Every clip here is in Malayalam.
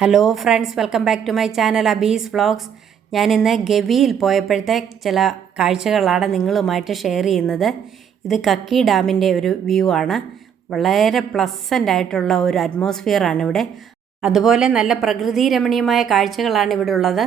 Hello friends, welcome back to my channel Abi's vlogs. ഞാനിന്ന് ഗവിയിൽ പോയപ്പോഴത്തെ ചില കാഴ്ചകളാണ് നിങ്ങളുമായിട്ട് ഷെയർ ചെയ്യുന്നത്. ഇത് കക്കി ഡാമിൻ്റെ ഒരു വ്യൂ ആണ്. വളരെ പ്ലസൻ്റ് ആയിട്ടുള്ള ഒരു അറ്റ്മോസ്ഫിയറാണ് ഇവിടെ. അതുപോലെ നല്ല പ്രകൃതി രമണീയമായ കാഴ്ചകളാണ് ഇവിടെ ഉള്ളത്.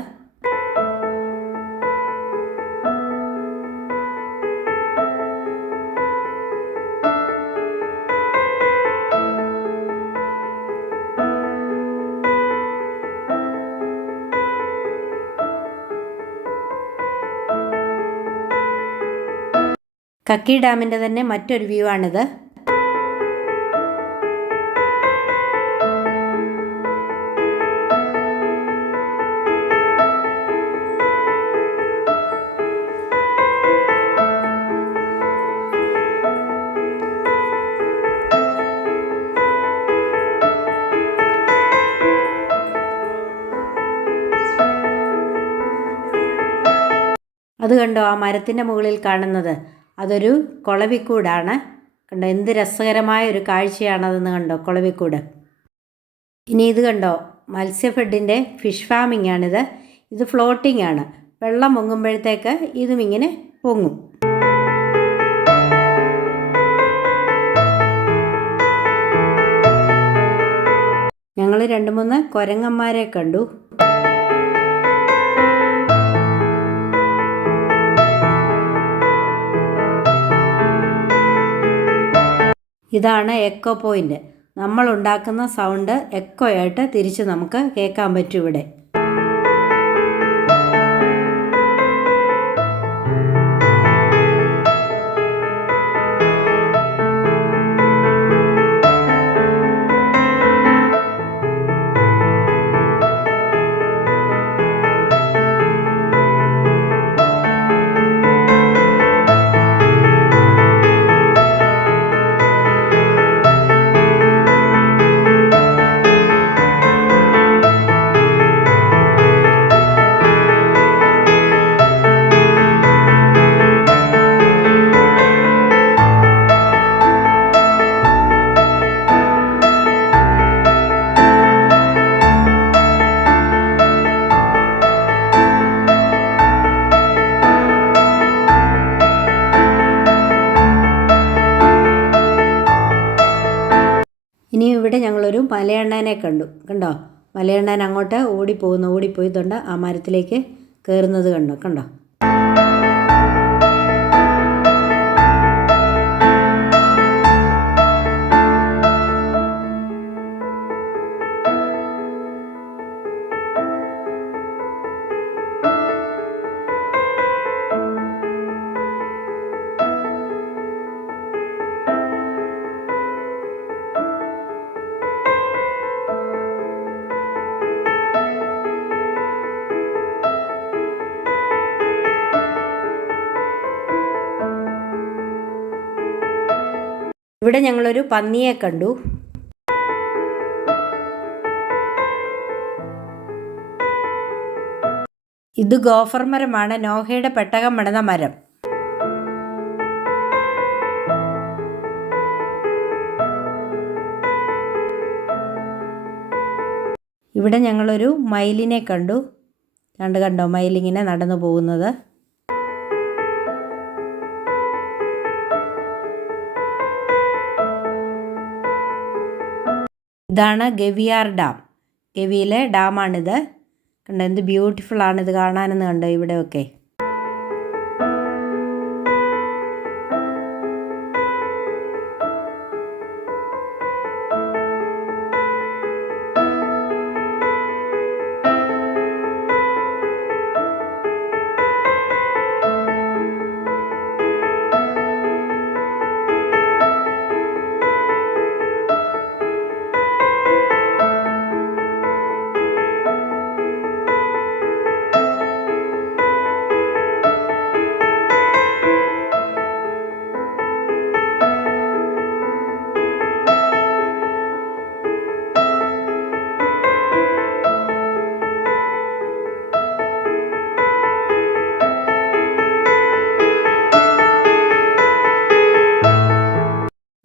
കക്കി ഡാമിൻ്റെ തന്നെ മറ്റൊരു വ്യൂ ആണിത്. അത് കണ്ടോ, ആ മരത്തിൻ്റെ മുകളിൽ കാണുന്നത് അതൊരു കുളവിക്കൂടാണ്. കണ്ടോ, എന്ത് രസകരമായ ഒരു കാഴ്ചയാണതെന്ന് കണ്ടോ, കുളവിക്കൂട്. ഇനി ഇത് കണ്ടോ, മത്സ്യഫെഡിൻ്റെ ഫിഷ് ഫാമിംഗ് ആണിത്. ഇത് ഫ്ലോട്ടിംഗ് ആണ്. വെള്ളം പൊങ്ങുമ്പോഴത്തേക്ക് ഇതും ഇങ്ങനെ പൊങ്ങും. ഞങ്ങൾ 2-3 കുരങ്ങന്മാരെ കണ്ടു. ഇതാണ് എക്കോ പോയിൻ്റ്. നമ്മൾ ഉണ്ടാക്കുന്ന സൗണ്ട് എക്കോ ആയിട്ട് തിരിച്ച് നമുക്ക് കേൾക്കാൻ പറ്റും ഇവിടെ. ഇനിയും ഇവിടെ ഞങ്ങളൊരു മലയണ്ണനെ കണ്ടോ, മലയണ്ണൻ അങ്ങോട്ട് ഓടിപ്പോയതുകൊണ്ട് ആ മരത്തിലേക്ക് കയറുന്നത് കണ്ടോ. ഇവിടെ ഞങ്ങളൊരു പന്നിയെ കണ്ടു. ഇത് ഗോഫർ മരമാണ്, നോഹയുടെ പെട്ടകം മടന്ന മരം. ഇവിടെ ഞങ്ങളൊരു മയിലിനെ കണ്ടു. കണ്ടോ, മയിലിങ്ങനെ നടന്നു പോകുന്നത്. ഇതാണ് ഗവിയാർ ഡാം. ഗവിയിലെ ഡാമാണിത്. കണ്ടോ, എന്ത് ബ്യൂട്ടിഫുൾ ആണിത് കാണാനെന്ന് കണ്ടോ ഇവിടെയൊക്കെ.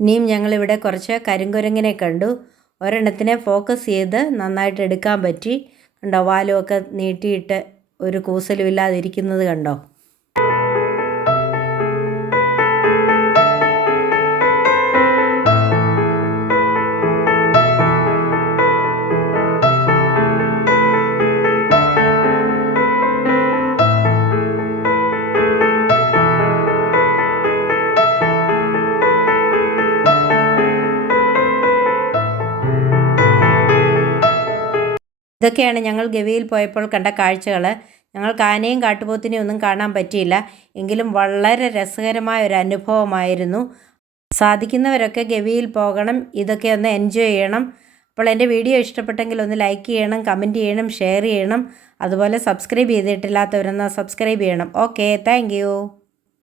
ഇനിയും ഞങ്ങളിവിടെ കുറച്ച് കരിങ്കുരങ്ങിനെ കണ്ടു. ഒരെണ്ണത്തിനെ ഫോക്കസ് ചെയ്ത് നന്നായിട്ട് എടുക്കാൻ പറ്റി. കണ്ടോ, വാലുമൊക്കെ നീട്ടിയിട്ട് ഒരു കൂസലും ഇല്ലാതിരിക്കുന്നത് കണ്ടോ. ഇതൊക്കെയാണ് ഞങ്ങൾ ഗവിയിൽ പോയപ്പോൾ കണ്ട കാഴ്ചകൾ. ഞങ്ങൾക്ക് ആനയും കാട്ടുപോത്തിനെയും ഒന്നും കാണാൻ പറ്റിയില്ല, എങ്കിലും വളരെ രസകരമായ ഒരു അനുഭവമായിരുന്നു. സാധിക്കുന്നവരൊക്കെ ഗവിയിൽ പോകണം, ഇതൊക്കെ ഒന്ന് എൻജോയ് ചെയ്യണം. അപ്പോൾ എൻ്റെ വീഡിയോ ഇഷ്ടപ്പെട്ടെങ്കിൽ ഒന്ന് ലൈക്ക് ചെയ്യണം, കമൻറ്റ് ചെയ്യണം, ഷെയർ ചെയ്യണം. അതുപോലെ സബ്സ്ക്രൈബ് ചെയ്തിട്ടില്ലാത്തവരൊന്ന് സബ്സ്ക്രൈബ് ചെയ്യണം. Okay, thank